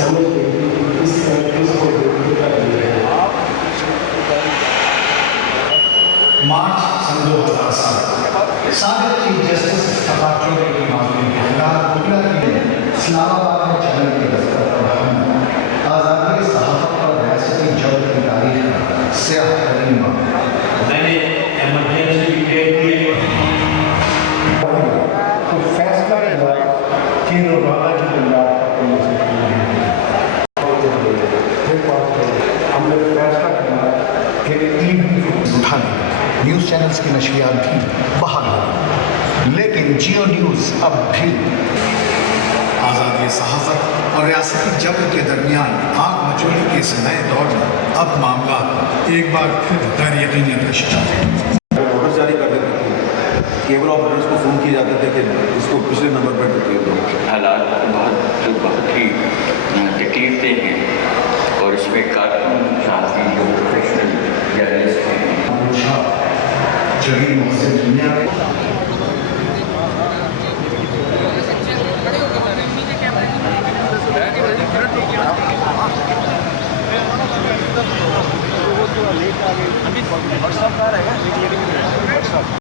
سمجھ گئی کہ اس کنفیوز کو دیکھنے کا لیے ہے. مارچ سن 2007 سابق چیف جسٹس استفاق چودھری کی معاملے میں حکومت گوگلا کی اسلام آباد میں چینل کے دفتر پر حملہ، آزادی صحافت پر ریاستی جبر کی تاریخ کا سیاہ ترین معاملہ. میں نے ایمرجنسی ڈکلیئر کی تو فیصلہ ہوا کہ روزانہ کی بنیاد پر کوئی ہم نے فیصلہ کیا کہ اٹھانے نیوز چینلز کی نشریات بھی بحال ہو گئی، لیکن جیو نیوز اب بھی آزادی صحافت اور ریاستی جبر کے درمیان آگ مچولی کے اس نئے دور میں اب معاملات ایک بار پھر غیر یقینی کا شکار ہے. نوٹس جاری کر دیتے تھے، کیبل آپریٹرس کو فون کیے جاتے تھے کہ اس کو پچھلے نمبر پر ڈکلیئر کرو. حالات بہت ہی تکلیف دہ ہیں اور اس میں کارکن صحافی جو پروفیشنل جرنلسٹ ہیں جدید محسن دنیا میں واٹس ایپ کا رہے گا.